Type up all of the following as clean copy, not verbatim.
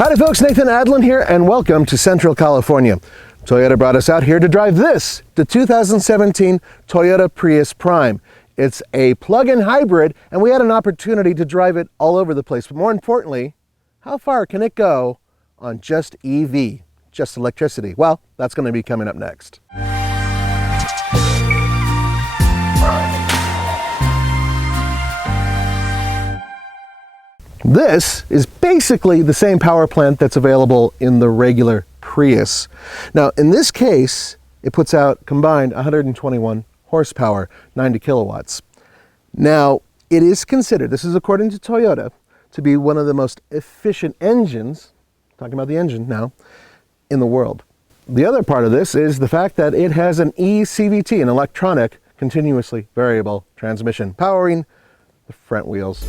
Howdy folks, Nathan Adlen here and welcome to Central California. Toyota brought us out here to drive this, the 2017 Toyota Prius Prime. It's a plug-in hybrid and we had an opportunity to drive it all over the place. But more importantly, how far can it go on just EV, just electricity? Well, that's going to be coming up next. This is basically the same power plant that's available in the regular Prius. Now, in this case, it puts out combined 121 horsepower, 90 kilowatts. Now, it is considered, this is according to Toyota, to be one of the most efficient engines, talking about the engine now, in the world. The other part of this is the fact that it has an eCVT, an electronic, continuously variable transmission, powering the front wheels.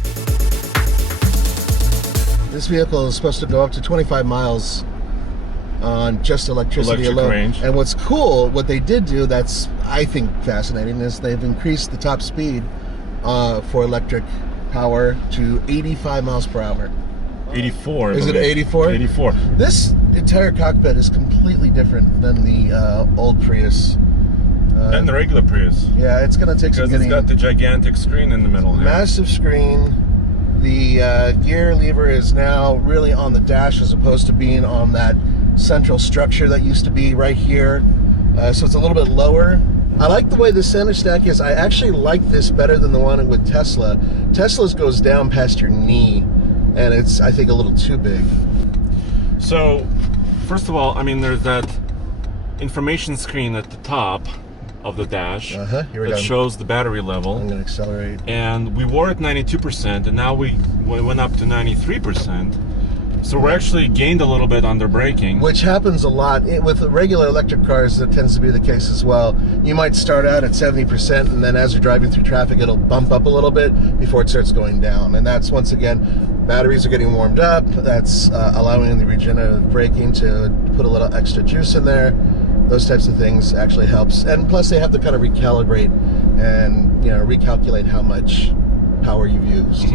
This vehicle is supposed to go up to 25 miles on just electricity alone. Range. And what's cool, what they did do that's, I think, fascinating, is they've increased the top speed for electric power to 85 miles per hour. 84. Is it 84? 84. This entire cockpit is completely different than the old Prius. And the regular Prius. Yeah, it's going to take some getting... Because it's got the gigantic screen in the middle there. Massive screen. The gear lever is now really on the dash as opposed to being on that central structure that used to be right here. So it's a little bit lower. I like the way the center stack is. I actually like this better than the one with Tesla. Tesla's goes down past your knee, and it's, I think, a little too big. So, first of all, I mean, there's that information screen at the top of the dash that shows the battery level. I'm going to accelerate. And we were at 92%, and now we went up to 93%. So we're actually gained a little bit under braking. Which happens a lot. With regular electric cars, that tends to be the case as well. You might start out at 70%, and then as you're driving through traffic, it'll bump up a little bit before it starts going down. And that's, once again, batteries are getting warmed up. That's allowing the regenerative braking to put a little extra juice in there. Those types of things actually helps. And plus they have to kind of recalibrate and, you know, recalculate how much power you've used.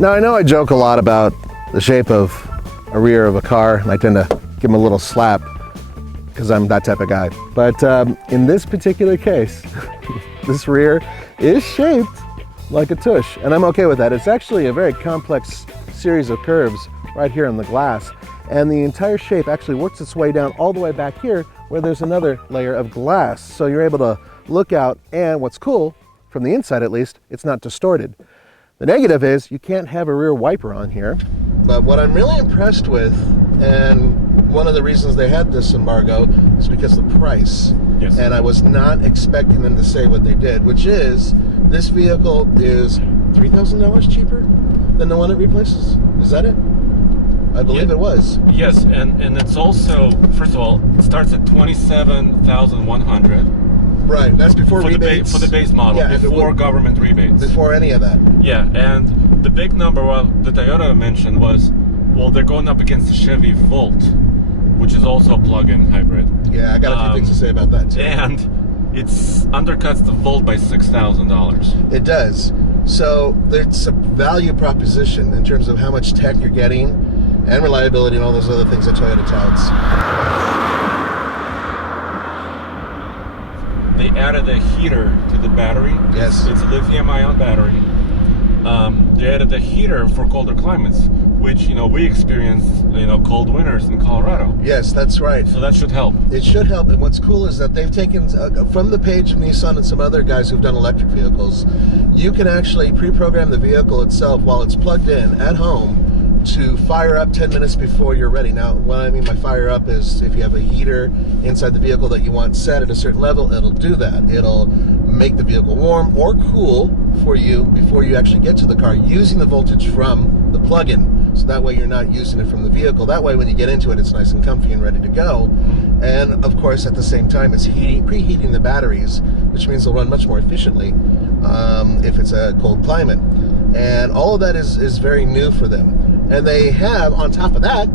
Now, I know I joke a lot about the shape of a rear of a car, and I tend to give them a little slap because I'm that type of guy. But in this particular case, this rear is shaped like a tush, and I'm okay with that. It's actually a very complex series of curves right here in the glass, and the entire shape actually works its way down all the way back here where there's another layer of glass. So you're able to look out, and what's cool, from the inside at least, it's not distorted. The negative is you can't have a rear wiper on here. But what I'm really impressed with, and one of the reasons they had this embargo, is because of the price. Yes. And I was not expecting them to say what they did, which is this vehicle is $3,000 cheaper than the one it replaces. Is that it? I believe it was. Yes, and it's also, first of all, it starts at $27,100. Right, that's before rebates. For the base model, yeah, before government rebates. Before any of that. Yeah, and the big number the Toyota mentioned was, well, they're going up against the Chevy Volt, which is also a plug-in hybrid. Yeah, I got a few things to say about that too. And it undercuts the Volt by $6,000. It does. So it's a value proposition in terms of how much tech you're getting and reliability and all those other things that Toyota touts. They added a heater to the battery. Yes. It's a lithium-ion battery. They added a heater for colder climates, which, you know, we experience, you know, cold winters in Colorado. Yes, that's right. So that should help. It should help. And what's cool is that they've taken, from the page of Nissan and some other guys who've done electric vehicles, you can actually pre-program the vehicle itself while it's plugged in at home to fire up 10 minutes before you're ready. Now, what I mean by fire up is if you have a heater inside the vehicle that you want set at a certain level, it'll do that. It'll make the vehicle warm or cool for you before you actually get to the car using the voltage from the plug-in. So that way you're not using it from the vehicle. That way when you get into it, it's nice and comfy and ready to go. And of course, at the same time, it's preheating the batteries, which means they'll run much more efficiently if it's a cold climate. And all of that is very new for them. And they have, on top of that,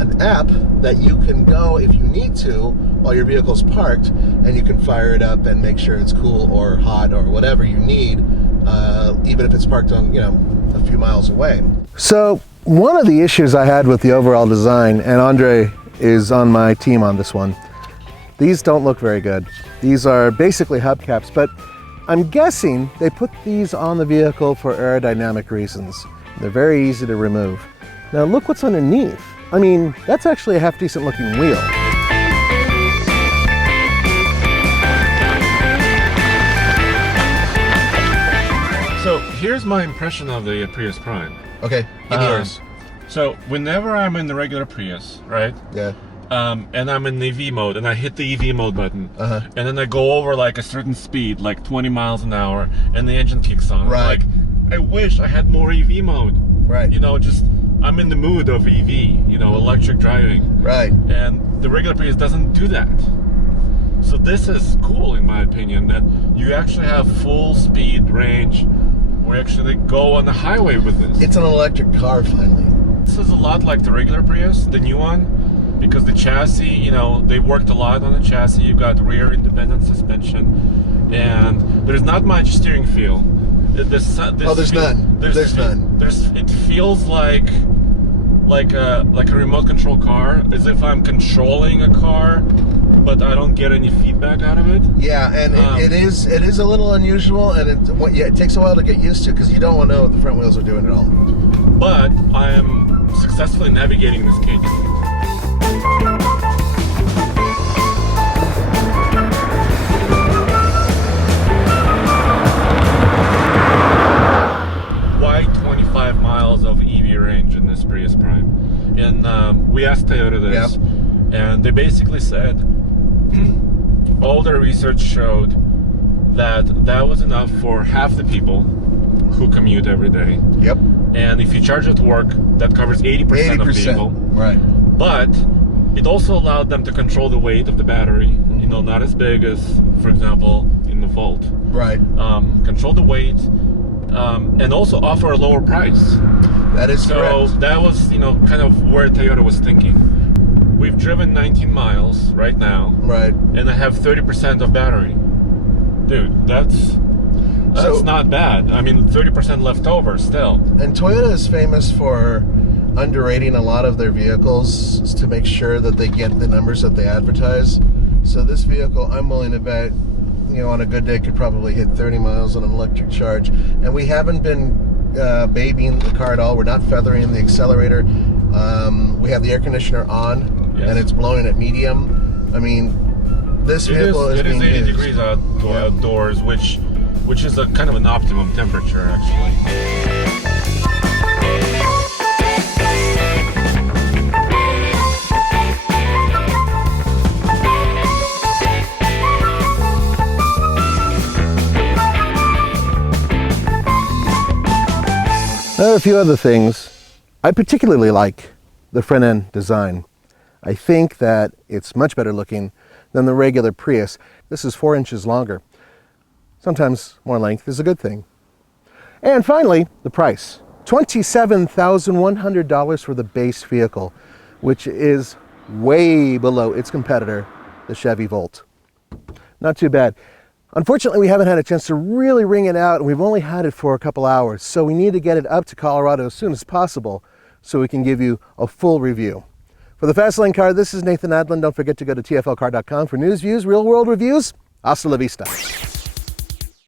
an app that you can go, if you need to, while your vehicle's parked, and you can fire it up and make sure it's cool or hot or whatever you need, even if it's parked on, you know, a few miles away. So one of the issues I had with the overall design, and Andre is on my team on this one, these don't look very good. These are basically hubcaps, but I'm guessing they put these on the vehicle for aerodynamic reasons. They're very easy to remove. Now look what's underneath. I mean, that's actually a half decent looking wheel. So here's my impression of the Prius Prime. Okay, give me yours. So whenever I'm in the regular Prius, right? Yeah. And I'm in EV mode, and I hit the EV mode button, and then I go over like a certain speed, like 20 miles an hour, and the engine kicks on. Right. I'm like, I wish I had more EV mode. Right. You know, just I'm in the mood of EV, you know, electric driving. Right. And the regular Prius doesn't do that. So this is cool, in my opinion, that you actually have full speed range. We actually go on the highway with this. It's an electric car, finally. This is a lot like the regular Prius, the new one. Because the chassis, you know, they worked a lot on the chassis. You've got rear independent suspension, and there's not much steering feel. There's none. There's none. It feels like a remote control car, as if I'm controlling a car, but I don't get any feedback out of it. Yeah, and it is a little unusual, and it takes a while to get used to, because you don't want to know what the front wheels are doing at all. But I am successfully navigating this canyon. Why 25 miles of EV range in this Prius Prime? And we asked Toyota this, and they basically said all their research showed that was enough for half the people who commute every day. Yep. And if you charge at work, that covers 80% of the vehicle. Right. But it also allowed them to control the weight of the battery, you know, not as big as, for example, in the Volt. Right. Control the weight, and also offer a lower price. That is correct. So that was, you know, kind of where Toyota was thinking. We've driven 19 miles right now. Right. And I have 30% of battery. Dude, that's not bad. I mean, 30% left over still. And Toyota is famous for underrating a lot of their vehicles to make sure that they get the numbers that they advertise. So this vehicle, I'm willing to bet, you know, on a good day could probably hit 30 miles on an electric charge. And we haven't been babying the car at all. We're not feathering the accelerator. We have the air conditioner on, and it's blowing at medium. I mean, this vehicle is being used. It is 80 degrees outdoors, which is a kind of an optimum temperature, actually. A few other things. I particularly like the front end design. I think that it's much better looking than the regular Prius. This is 4 inches longer. Sometimes more length is a good thing. And finally, the price. $27,100 for the base vehicle, which is way below its competitor, the Chevy Volt. Not too bad. Unfortunately, we haven't had a chance to really ring it out, and we've only had it for a couple hours, so we need to get it up to Colorado as soon as possible so we can give you a full review. For the Fastlane Car, this is Nathan Adlen. Don't forget to go to tflcar.com for news, views, real-world reviews. Hasta la vista.